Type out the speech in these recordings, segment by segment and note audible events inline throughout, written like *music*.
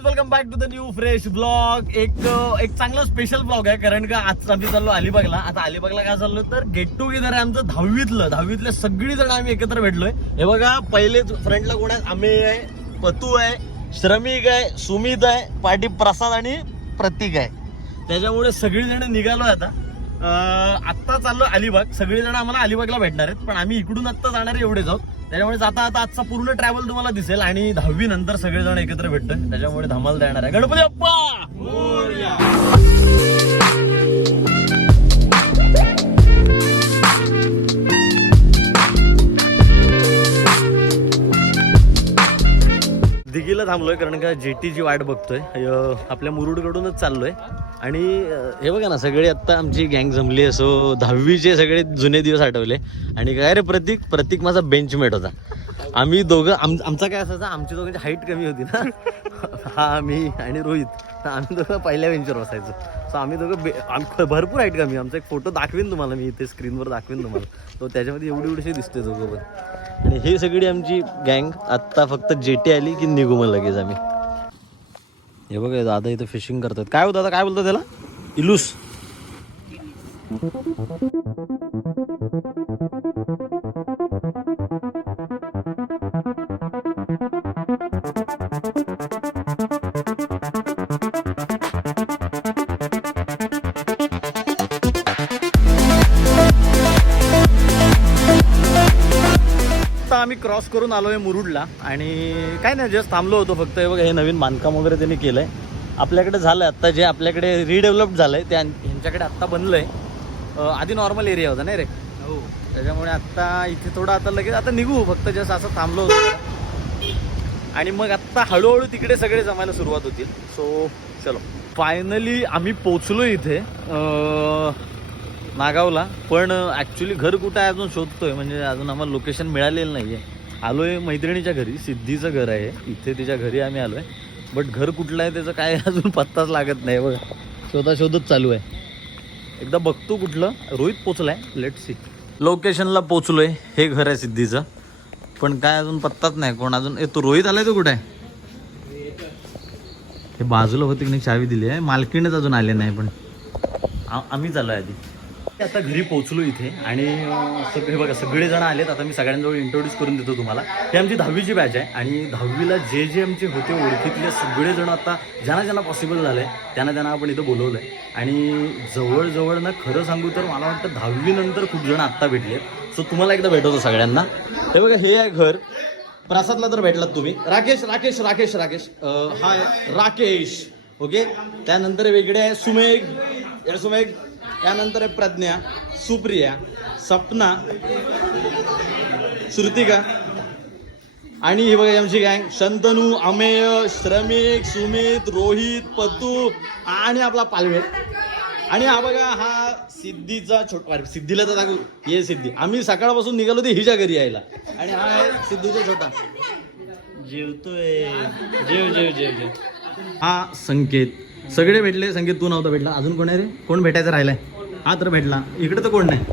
Guys welcome back to the new fresh blog एक एक चांगला स्पेशल ब्लॉग आहे कारण का आज आम्ही चाललो अलिबागला. आता अलिबागला काय चाललो तर गेट टुगेदर आहे आमचं दहावीतलं. दहावीतले सगळी जण आम्ही एकत्र भेटलोय. हे बघा पहिले फ्रेंडला कोण आहे? आम्ही आहे पतू आहे श्रमिक आहे सुमित आहे पाठी प्रसाद आणि प्रतीक आहे. त्याच्यामुळे सगळी जण निघालो आता. आत्ता चाललो अलिबाग. सगळी जण आम्हाला अलिबागला भेटणार आहेत पण आम्ही इकडून आत्ता जाणार एवढे एवढेच आहोत त्याच्यामुळे आता आता आजचा पूर्ण ट्रॅव्हल तुम्हाला दिसेल आणि दहावी नंतर सगळेजण एकत्र भेटतोय. त्याच्यामुळे धमाल देणार आहे. गणपती अप्पा जेटीला थांबलोय कारण का जेटीची वाट बघतोय. आपल्या मुरुडकडूनच चाललोय. आणि हे बघा ना सगळे आता आमची गँग जमली असो दहावीचे सगळे जुने दिवस आठवले. आणि काय रे प्रतीक? प्रतीक माझा बेंचमेट होता. आम्ही दोघं आम आमचा काय असायचा आमची दोघांची हाईट कमी होती ना. *laughs* हा मी आणि रोहित. आम्ही दोघं पहिल्या बेंचवर बसायचो. सो आम्ही दोघं बे आम- भरपूर हाईट कमी. आमचा एक फोटो दाखवेन तुम्हाला मी इथे स्क्रीनवर दाखवेन तुम्हाला. तो त्याच्यामध्ये एवढी एवढीशी दिसते दोघं पण. आणि हे सगळी आमची गँग आत्ता फक्त जेटी आली की निघू मग लगेच आम्ही. हे बघा दादा इथं फिशिंग करतात. काय होतं दादा काय बोलतात त्याला? इलूस. करून आलोय मुरुडला. आणि काय नाही जस्ट थांबलो होतो फक्त. हे बघा हे नवीन बांधकाम वगैरे त्यांनी केलंय. आपल्याकडे झालंय आता जे आपल्याकडे रिडेव्हलप झालंय ते आन- यांच्याकडे आत्ता बनलंय. अं, आधी नॉर्मल एरिया होता नाही रे? हो. त्याच्यामुळे आत्ता इथे थोडं आता लगेच आता निघू. फक्त जस्ट असं थांबलो होतो. आणि मग आत्ता हळूहळू तिकडे सगळे जमायला सुरुवात होतील. सो चलो. फायनली आम्ही पोचलो इथे नागावला. पण ॲक्च्युली घर कुठं आहे अजून शोधतोय. म्हणजे अजून आम्हाला लोकेशन मिळालेलं नाही आहे आलोय मैत्रिणीच्या घरी सिद्धीचं घर आहे. इथे तिच्या घरी आम्ही आलोय. बट घर कुठलं आहे त्याचं काय अजून पत्ताच लागत नाही बघ. शोधा शोधच चालू आहे. एकदा बघतो कुठलं. रोहित पोचलाय. लेट सी लोकेशनला पोचलोय. हे घर आहे सिद्धीचं. पण काय अजून पत्ताच नाही. कोण अजून ए तो रोहित आलाय तो कुठे? आहे हे बाजूला होते की नाही चावी दिली आहे. मालकीणच अजून आले नाही पण आ- आम्ही चालू आहे आधी. आता घरी पोहोचलो इथे आणि अं, सगळे बघा सगळेजण आले आलेत. आता मी सगळ्यांजवळ इंट्रोड्यूस करून देतो तुम्हाला. हे आमची दहावीची बॅच आहे आणि दहावीला जे जे आमचे होते ओळखीतले सगळेजण आता ज्यांना ज्यांना पॉसिबल झालंय त्यांना त्यांना आपण इथं बोलवलं आहे आणि जवळजवळ ना खरं सांगू तर मला वाटतं दहावीनंतर खूप जण आत्ता भेटले सो तुम्हाला एकदा भेटवतो सगळ्यांना. हे बघा हे आहे घर. प्रसादला तर भेटलात तुम्ही. राकेश राकेश राकेश राकेश. हाय राकेश. ओके त्यानंतर वेगळे आहे सुमेघ. सुमेघ त्यानंतर आहे प्रज्ञा सुप्रिया सपना श्रुतिका. आणि ही बघा आमची गँग शंतनू अमेय श्रमिक सुमित रोहित पतू आणि आपला पालवे. आणि हा बघा हा सिद्धीचा छोटा अरे सिद्धीला तर दाखवू. ये सिद्धी. आम्ही सकाळपासून निघालो ते हिच्या घरी यायला. आणि हा आहे सिद्धीचा छोटा. जेवतोय. जेव जेव जेव जेव. हा संकेत. सगळे भेटले संगीत तू नव्हता भेटला. अजून कोण आहे रे? कोण भेटायचं राहिलाय? हा तर भेटला. इकडे तर कोण नाही.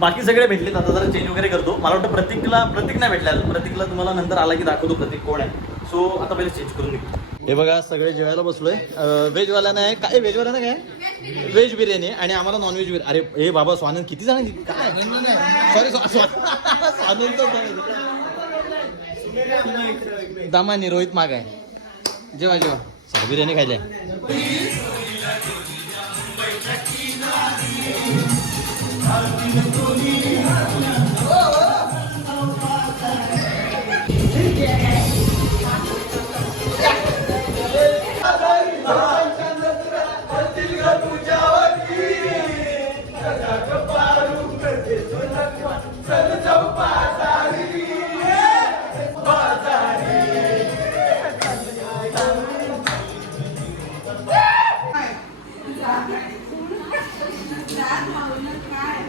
बाकी सगळे भेटले आता जरा चेंज वगैरे करतो. मला वाटतं प्रतीकला प्रतीक नाही भेटला. प्रतीकला तुम्हाला नंतर आला की दाखवतो प्रतीक कोण आहे. सो आता पहिले चेंज करून निघतो हे बघा सगळे जेवायला बसलोय. व्हेजवाल्यानं आहे. काय व्हेजवाल्यानं काय? व्हेज बिर्याणी आहे आणि आम्हाला नॉनव्हेज बिर्याणी. अरे हे बाबा स्वानंद किती जण काय? सॉरी स्वानंद दामानी रोहित माग आहे जेव्हा जेवा. बिर्याणी खायला. आहे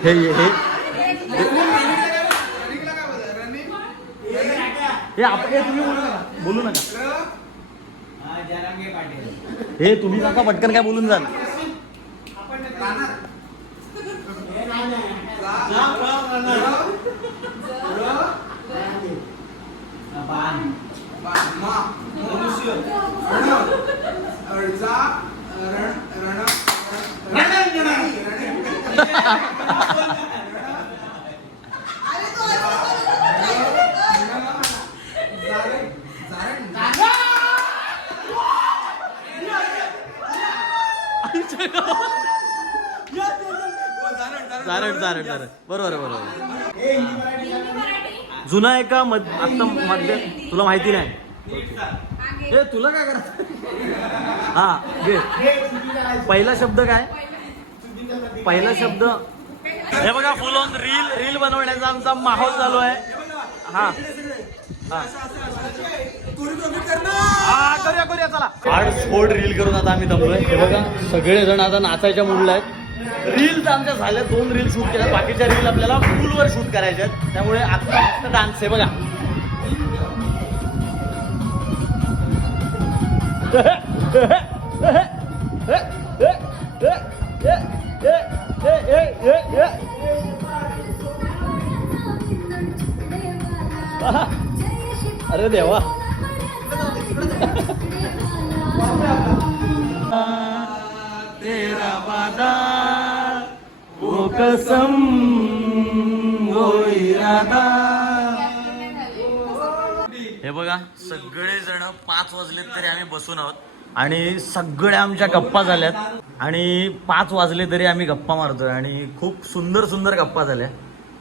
हे हे हे. आप हे तुम्ही बोलू नका. बोलू नका. हे तुम्ही नका पटकन काय बोलून जाल. रण जारड बरोबर बरोबर जुना आहे का मध आता मध्य तुला माहिती नाही. ए तुला काय करा हा पहिला शब्द काय? पहिला शब्द हे बघा फुल ऑन रील रील बनवण्याचा आमचा माहोल चालू आहे. हा. करूया करूया चला. हार्ड स्पोर्ट रील करून आता आम्ही दमलोय हे बघा सगळे जण आता नाचायच्या मूडला आहेत. रील्स आमच्या झाल्या दोन रील शूट केल्या बाकीच्या रील आपल्याला फुलवर शूट करायच्या आहेत. त्यामुळे आता फक्त डान्स आहे बघा. *laughs* अरे देवा. तेरा वादा वो कसम वो इरादा हे बघा सगळे जण पाच वाजलेत तरी आम्ही बसून आहोत. आणि सगळ्या आमच्या गप्पा झाल्यात. आणि पाच वाजले तरी आम्ही गप्पा मारतोय. आणि खूप सुंदर सुंदर गप्पा झाल्या.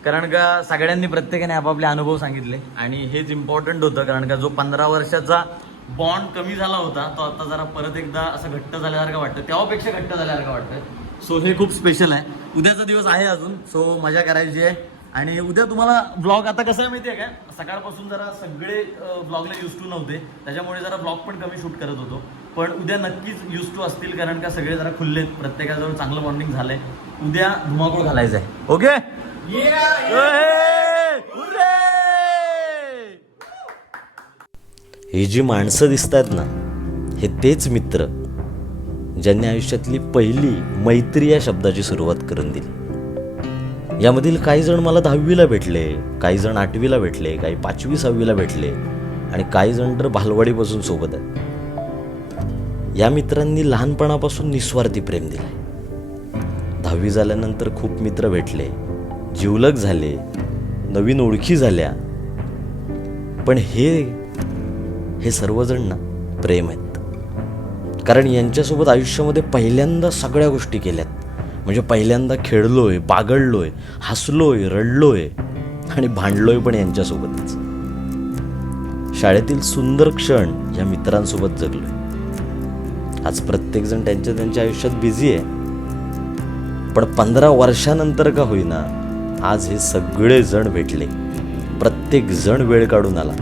कारण का सगळ्यांनी प्रत्येकाने आपापले अनुभव सांगितले आणि हेच इम्पॉर्टंट होतं कारण का जो पंधरा वर्षाचा बॉन्ड कमी झाला होता तो आता जरा परत एकदा असं घट्ट झाल्यासारखं वाटतं. तेव्हापेक्षा घट्ट झाल्यासारखं वाटतं. सो हे खूप स्पेशल आहे. उद्याचा दिवस आहे अजून सो मजा करायची आहे. आणि उद्या तुम्हाला ब्लॉग आता कसं आहे माहिती आहे का? सकाळपासून जरा सगळे ब्लॉगला यूज टू नव्हते. त्याच्यामुळे जरा ब्लॉग पण कमी शूट करत होतो. पण उद्या नक्कीच यूज टू असतील कारण का सगळे जरा खुल्लेत प्रत्येकाजवळ चांगलं बॉन्डिंग झालंय. उद्या धुमाकूळ घालायचं आहे ओके ही जी माणसं दिसतात ना हे तेच मित्र ज्यांनी आयुष्यातली पहिली मैत्री या शब्दाची सुरुवात करून दिली. यामधील काही जण मला दहावीला भेटले काही जण आठवीला भेटले काही पाचवी सहावीला भेटले आणि काही जण तर भालवाडीपासून सोबत आहेत. या मित्रांनी लहानपणापासून निस्वार्थी प्रेम दिले दहावी झाल्यानंतर खूप मित्र भेटले जिवलग झाले नवीन ओळखी झाल्या. पण हे हे सर्वजण ना प्रेम आहेत. कारण यांच्यासोबत आयुष्यामध्ये पहिल्यांदा सगळ्या गोष्टी केल्यात. म्हणजे पहिल्यांदा खेळलोय बागडलोय हसलोय रडलोय आणि भांडलोय पण यांच्यासोबतच. शाळेतील सुंदर क्षण या मित्रांसोबत जगलोय. आज प्रत्येकजण त्यांच्या त्यांच्या आयुष्यात बिझी आहे. पण पंधरा वर्षानंतर का होईना आज हे सगळे जण भेटले. प्रत्येक जण वेळ काढून आला.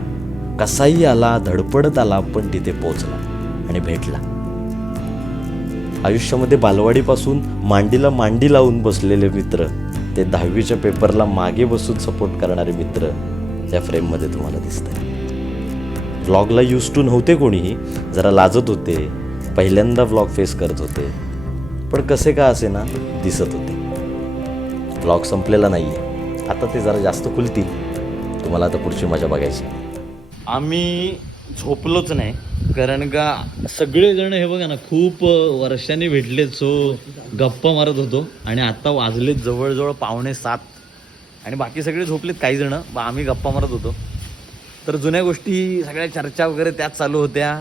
कसाही आला धडपडत आला पण तिथे पोचला आणि भेटला. आयुष्यामध्ये बालवाडीपासून मांडीला मांडी लावून बसलेले मित्र ते दहावीच्या पेपरला मागे बसून सपोर्ट करणारे मित्र त्या फ्रेममध्ये तुम्हाला दिसत आहे व्लॉगला यूज टू नव्हते कोणीही जरा लाजत होते पहिल्यांदा व्लॉग फेस करत होते. पण कसे का असे ना दिसत होते. ब्लॉग संपलेला नाही आहे आता ते जरा जास्त खुलतील. तुम्हाला आता पुढची मजा बघायची. आम्ही झोपलोच नाही कारण का सगळेजण हे बघा ना खूप वर्षांनी भेटले सो गप्पा मारत होतो आणि आता वाजलेत जवळजवळ पावणे सात. आणि बाकी सगळे झोपलेत काही जण बा आम्ही गप्पा मारत होतो. तर जुन्या गोष्टी सगळ्या चर्चा वगैरे त्याच चालू होत्या.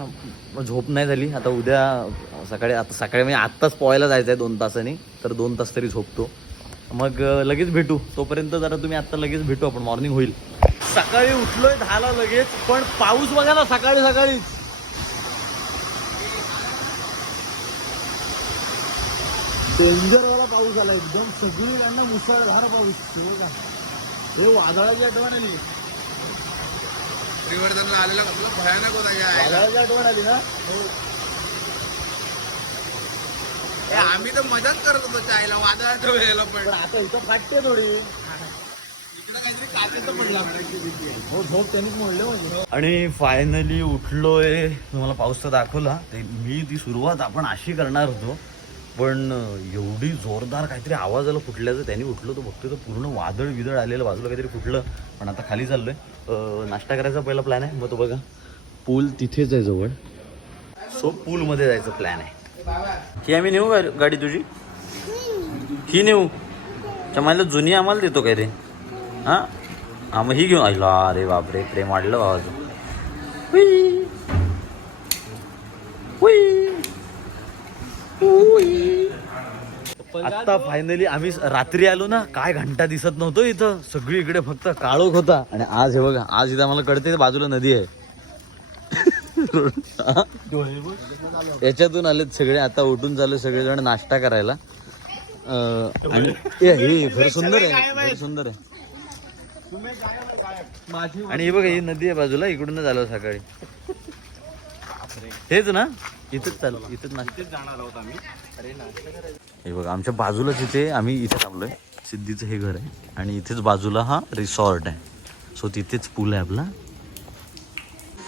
मग झोप नाही झाली. आता उद्या सकाळी आता सकाळी म्हणजे आत्ताच पोहायला जायचं आहे दोन तासांनी तर दोन तास तरी झोपतो. मग लगेच भेटू. तोपर्यंत जरा तुम्ही आत्ता लगेच भेटू आपण मॉर्निंग होईल. सकाळी उठलोय दहाला लगेच पण पाऊस बघा ना सकाळी सकाळी. डेंजरवाला पाऊस आला एकदम. सगळीकडनं मुसळधार पाऊस. हे बघा. हे वादळाची आठवण आली. परिवर्तनला आलेला कसला भयानक होता. वादळाची आठवण आली ना? ए, आम्ही तर मजाच करत होतो चायला वादळाच्या वेळेला पण. पण आता इथं फाटते थोडी. इकडे काहीतरी काचेचं पडला हो म्हणजे आणि फायनली उठलोय. तुम्हाला पाऊस तर दाखवला. ते मी ती सुरुवात आपण अशी करणार होतो. पण एवढी जोरदार काहीतरी आवाज आला फुटल्याचं. त्यांनी उठलो तो बघतोय तर पूर्ण वादळ विदळ आलेलं बाजूला काहीतरी फुटलं. पण आता खाली चाललोय. नाश्ता करायचा पहिला प्लॅन आहे. मग तो बघा. पूल तिथेच आहे जवळ. सो पूलमध्ये जायचं प्लॅन आहे. ही आम्ही नेऊ गाडी तुझी? ही नेऊ? मला जुनी आम्हाला देतो काय रे? हा? हा मग ही घेऊन आलो. अरे बापरे प्रेम वाढलं भावाचं. हुई. हुई. हुई. आता फायनली आम्ही रात्री आलो ना काय घंटा दिसत नव्हतो इथं. सगळी इकडे फक्त काळोख होता. आणि आज हे बघा आज इथं आम्हाला कळते बाजूला नदी आहे. याच्यातून आलेत सगळे आता उठून चालले सगळेजण नाश्ता करायला. आणि हे सुंदर आहे सुंदर आहे. आणि हे बघा ही नदी आहे बाजूला इकडूनच आलो सकाळी. हेच ना? इथेच चालू इथेच नाश्ता. जाणार आहोत आम्ही. हे बघा आमच्या बाजूलाच इथे आम्ही इथे थांबलोय. सिद्धीचं हे घर आहे. आणि इथेच बाजूला हा रिसॉर्ट आहे. सो तिथेच पूल आहे आपला.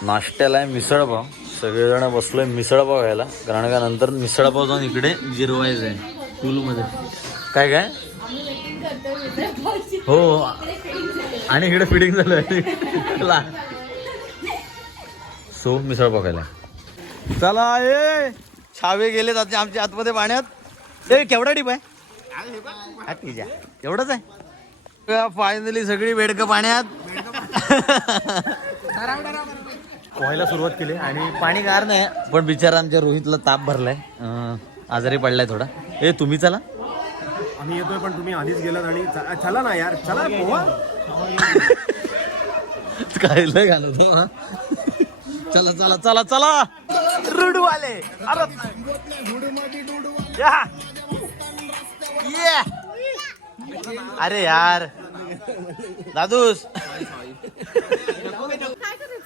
नाश्त्याला आहे मिसळपाव सगळेजण बसलोय मिसळपाव घ्यायला. कारण का नंतर मिसळपाव जाऊन इकडे जिरवायचं आहे टूलमध्ये. काय काय? हो, हो आणि इकडे फिटिंग झालं. आहे सो मिसळपाव खायला. चला ए छावे गेले जाते आमच्या आतमध्ये पाण्यात. ए केवढा टीप आहे? हा, एवढंच आहे? फायनली सगळी बेडकं पाण्यात. पोहायला सुरुवात केली आणि पाणी गार नाही पण बिचारा आमच्या रोहितला ताप भरलाय. आजारी पडलाय थोडा. ए तुम्ही चला. आम्ही येतोय पण तुम्ही आधीच गेलात आणि चला ना यार. चला पोहा. काय लय घालतो हा? चला चला चला चला. रुडवाले. अरे यार. दादूस.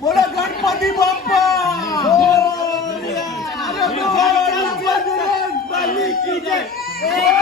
बोला गणपती बाप्पा गणपती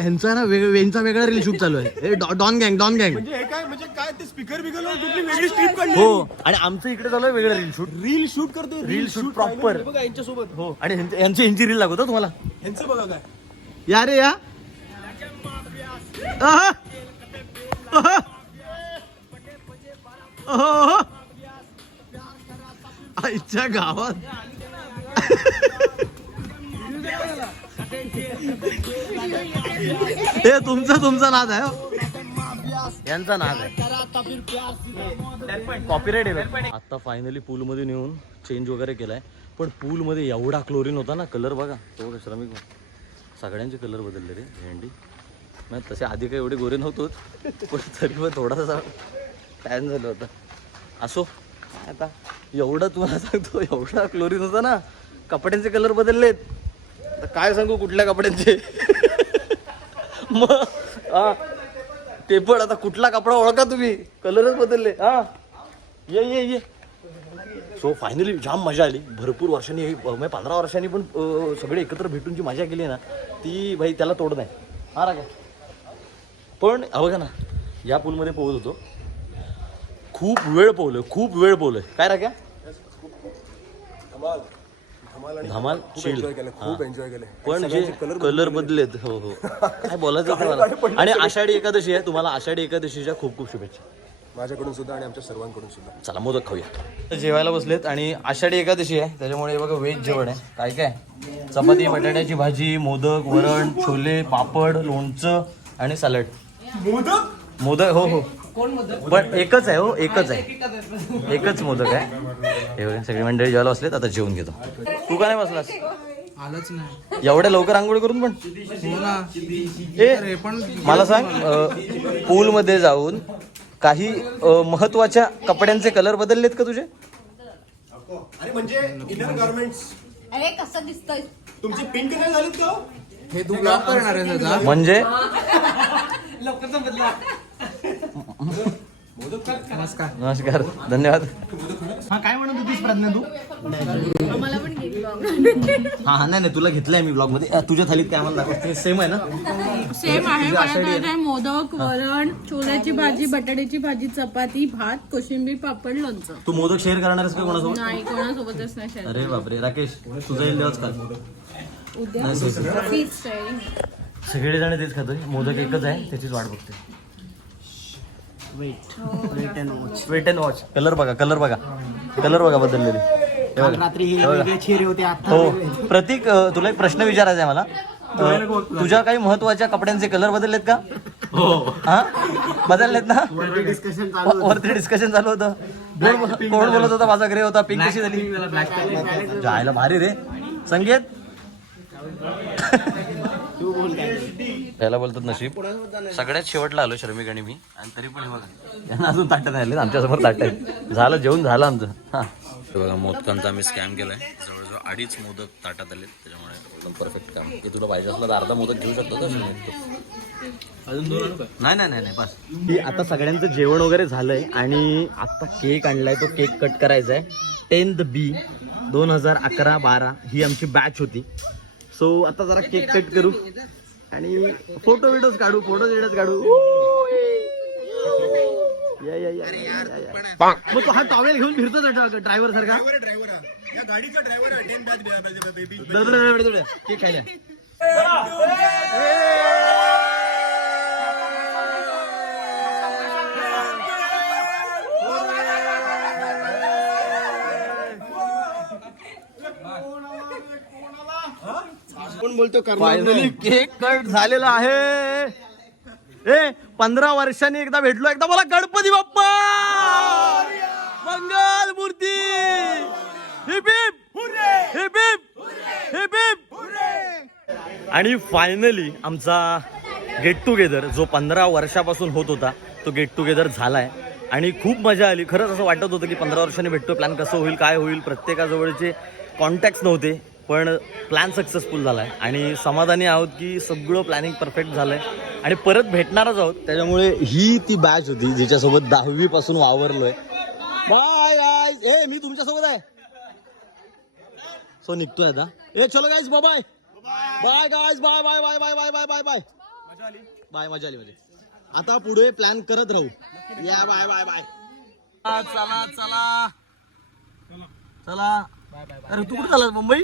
ह्यांचा ना वेग यांचा वेगळा रील शूट चालू आहे. डॉन गँग डॉन गँग. म्हणजे हे काय म्हणजे काय ते स्पीकर कुठली वेगळी स्ट्रीप काढली? हो आणि आमचं इकडे चालू आहे वेगळं रील शूट रील शूट करते Reel shoot proper. बघा यांच्यासोबत. हो आणि ह्यांची- यांची यांची रील लागत तुम्हाला. यांचं बघा काय. या रे या. आहा. आहा. आहा. आईच्या गावात. *laughs* *laughs* हे तुमचा तुमचा नाद आहे हो. यांचा नाद आहे. कॉपीराईट आहे आता फायनली पूल मध्ये नेऊन चेंज वगैरे केलाय. पण पूल मध्ये एवढा क्लोरीन होता ना कलर बघा. तो श्रमिक सगळ्यांचे कलर बदलले रे भेंडी. नाही तसे आधी काही एवढे गोरे नव्हतोच पण तरी पण थोडासा टॅन झालं होतं. असो आता? एवढं तुम्हाला सांगतो एवढा क्लोरीन होता ना कपड्यांचे कलर बदललेत. आता काय सांगू कुठल्या कपड्यांचे? मग? हा. ते पण आता कुठला कपडा ओळखा तुम्ही? कलरच बदलले. हा. ये ये ये. सो फायनली जाम मजा आली. भरपूर वर्षांनी म्हणजे पंधरा वर्षांनी पण सगळे एकत्र भेटून जी मजा केली ना ती भाई त्याला तोड नाही. हा रागा पण बघा ना या पूलमध्ये पोहत होतो. खूप वेळ पोहलोय खूप वेळ पोहलोय. काय राख्या धमाल chill. खूप एन्जॉय केले. पण जे कलर बदलेत हो हो. काय बोलायचं *laughs* तुम्हाला? आणि आषाढी एकादशी आहे तुम्हाला आषाढी एकादशीच्या खूप खूप शुभेच्छा. माझ्याकडून सुद्धा आणि आमच्या सर्वांकडून सुद्धा. चला मोदक खाऊया. जेवायला बसलेत आणि आषाढी एकादशी आहे त्याच्यामुळे हे बघा व्हेज जेवण आहे. काय काय? चपाती बटाट्याची भाजी मोदक वरण छोले पापड लोणचं आणि सॅलड. मोदक? मोदक हो हो. पण एकच आहे हो एकच आहे. एकच मोदक आहे. हे बघा सगळी मंडळी जेवायला बसलेत आता जेवून घेतो. तू का नाही बसलास? आलंच नाही. एवढ्या लवकर आंघोळ करून पण? हो ना ए मला सांग पूल मध्ये जाऊन काही अ, महत्त्वाच्या कपड्यांचे कलर बदललेत का तुझे? अरे म्हणजे इनर गार्मेंट्स अरे कसं दिसतंय? तुमची पिंक नाही झालीत का हे? तू ब्लॉक करणार आहे म्हणजे? *laughs* नमस्कार. नमस्कार. धन्यवाद. हा काय म्हणत होतीस प्रज्ञा तू? मला पण घेतलं हा हा नाही नाही तुला घेतलंय मी ब्लॉगमध्ये. अ, तुझ्या थालीत काय दाखवते सेम आहे ना? सेम आहे मोदक वरण छोल्याची भाजी बटाट्याची भाजी चपाती भात कोशिंबीर पापड लोणचं. तू मोदक शेअर करणार आहेस का कोणासोबत? नाही कोणासोबतच नाही. अरे बापरे राकेश तुझा येईल देवाच उद्या. नाही. Feast sharing. सगळे जण तेच खातोय. मोदक एकच आहे त्याचीच वाट बघते वेट अँड वॉच कलर बघा कलर बघा. कलर बघा बदललेले. हे बघा. रात्री हे बघा. चेहरे होते आता हो. प्रतीक अ, तुला एक प्रश्न विचारायचा आहे मला. अ, तुझ्या काही महत्त्वाच्या कपड्यांचे कलर बदललेत का? हो. हा? बदललेत ना? डिस्कशन व- वरती डिस्कशन चालू होतं. कोण बोल- कोण बोलत होता? माझा ग्रे होता. पिंक कशी झाली? जायला भारी रे. संगीत त्याला बोलतात नशीब. सगळ्यात शेवटला आलो शर्मिक आणि मी. आणि तरी पण हे बघा यांना अजून ताटत राहिले आमच्यासमोर ताट आहेत. झालं जेवण झालं आमचं. हा. हे बघा मोदकांचा आम्ही स्कॅम केलाय. जवळजवळ अडीच मोदक ताटात आले त्याच्यामुळे एकदम परफेक्ट काम. की तुला पाहिजे असलं तर अर्धा मोदक घेऊ शकतो नाही. नाही नाही नाही बस. की आता सगळ्यांचं जेवण वगैरे झालंय आणि आता केक आणलाय तो केक कट करायचा आहे टेन्थ बी दोन हजार अकरा बारा ही आमची बॅच होती. सो आता जरा केक कट करू. आणि फोटो व्हिडिओज काढू फोटो व्हिडिओज काढू. या, या. मग तो हा टॉवेल घेऊन फिरतो ड्रायव्हर सारखा. ड्रायव्हर या कोण बोलतो फायनली केक कट झालेला आहे. ए पंधरा वर्षांनी एकदा भेटलो एकदा मला गणपती बाप्पा! मंगल मूर्ती! Hip hip! Hip hip! Hip hip! आणि फायनली आमचा गेट टुगेदर जो पंधरा वर्षापासून होत होता तो गेट टुगेदर झालाय. आणि खूप मजा आली. खरंच असं वाटत होतं की पंधरा वर्षांनी भेटतो प्लॅन कसं होईल काय होईल प्रत्येकाजवळचे कॉन्टॅक्ट्स नव्हते. पण प्लॅन सक्सेसफुल झाला आहे आणि समाधानी आहोत की सगळं प्लॅनिंग परफेक्ट झालंय. आणि परत भेटणारच आहोत. त्याच्यामुळे ही ती बॅच होती जिच्यासोबत दहावी पासून वावरलोय. बाय गायज ए मी तुमच्यासोबत आहे. सो निघतोय आता. ए चलो guys bye bye guys bye bye bye bye bye bye bye bye bye मजा आली म्हणजे आता पुढे प्लॅन करत राहू. या बाय बाय बाय चला चला. चला. अरे तू कुठे चालला मुंबई?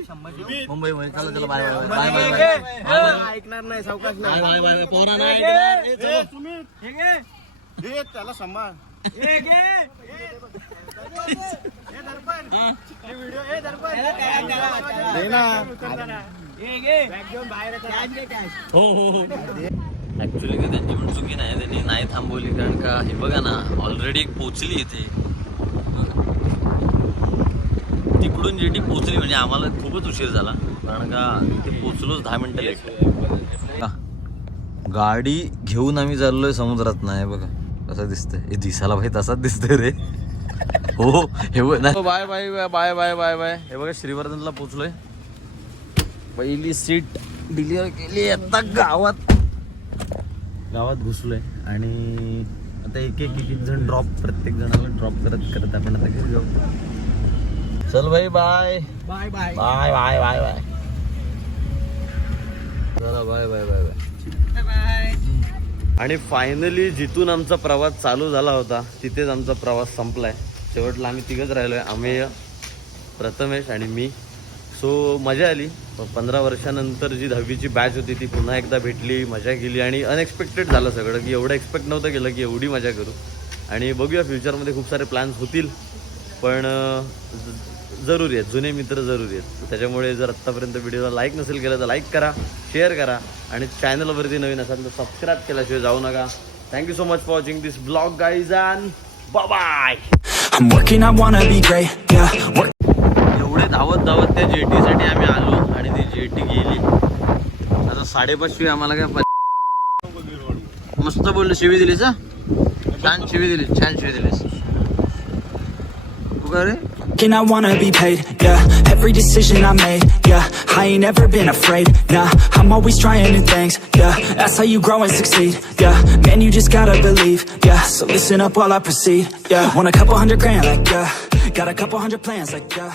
मुंबई मध्ये चला चला बाय बाय बाय. बाय ऐकणार नाही सावकाश बाय बाय बाय पोरा नाही. त्याला सांभाळ. हो हो. हो ऍक्च्युली का त्यांची पण चुकी नाही त्यांनी नाही थांबवली कारण का हे बघा ना ऑलरेडी एक पोचली इथे. तिकडून जेटी पोचली म्हणजे आम्हाला खूपच उशीर झाला. कारण का तिथे पोचलोच दहा मिनिटं लेट गाडी घेऊन आम्ही चाललोय समुद्रात. नाही बघा कसं दिसतंय. हे दिसायला भाई तसाच दिसतंय रे. हो हे. Bye bye bye bye bye bye bye. हे बघा श्रीवर्धनला पोचलोय पहिली सीट डिलिव्हर केली. आता गावात. गावात घुसलोय. आणि आता एक एक एक एक जण ड्रॉप प्रत्येक जणाला ड्रॉप करत करत आपण आता घरी जाऊ. चल भाई bye bye bye bye bye bye bye चला बाय बाय बाय बाय आणि फायनली जिथून आमचा प्रवास चालू झाला होता तिथेच आमचा प्रवास संपलाय. शेवटला आम्ही तिघच राहिलोय अमेय प्रथमेश आणि मी. सो मजा आली. पंधरा वर्षानंतर जी दहावीची बॅच होती ती पुन्हा एकदा भेटली मजा केली आणि अनएक्सपेक्टेड झालं सगळं की एवढं एक्सपेक्ट नव्हतं केलं की एवढी मजा करू. आणि बघूया फ्युचरमध्ये खूप सारे प्लॅन्स होतील. पण जरुरी आहेत. जुने मित्र जरुरी आहेत. त्याच्यामुळे जर आत्तापर्यंत व्हिडिओला लाईक नसेल केलं तर लाईक करा शेअर करा आणि चॅनलवरती नवीन असाल तर सबस्क्राईब केल्याशिवाय जाऊ नका. Thank you so much for watching this blog guys and bye एवढे धावत धावत त्या जेटीसाठी आम्ही आलो आणि ती जेटी गेली. आता साडेपाचशे आम्हाला काय मस्त बोललो शिवी दिलीस छान शिवी दिलीस छान शिवी दिलीस. तू का रे? And I wanna be paid, yeah. Every decision I made, yeah. I ain't ever been afraid, nah. I'm always trying new things, yeah. That's how you grow and succeed, yeah. Man, you just gotta believe, yeah. So listen up while I proceed, yeah. Want a couple hundred grand, like, yeah. Got a couple hundred plans, like, yeah.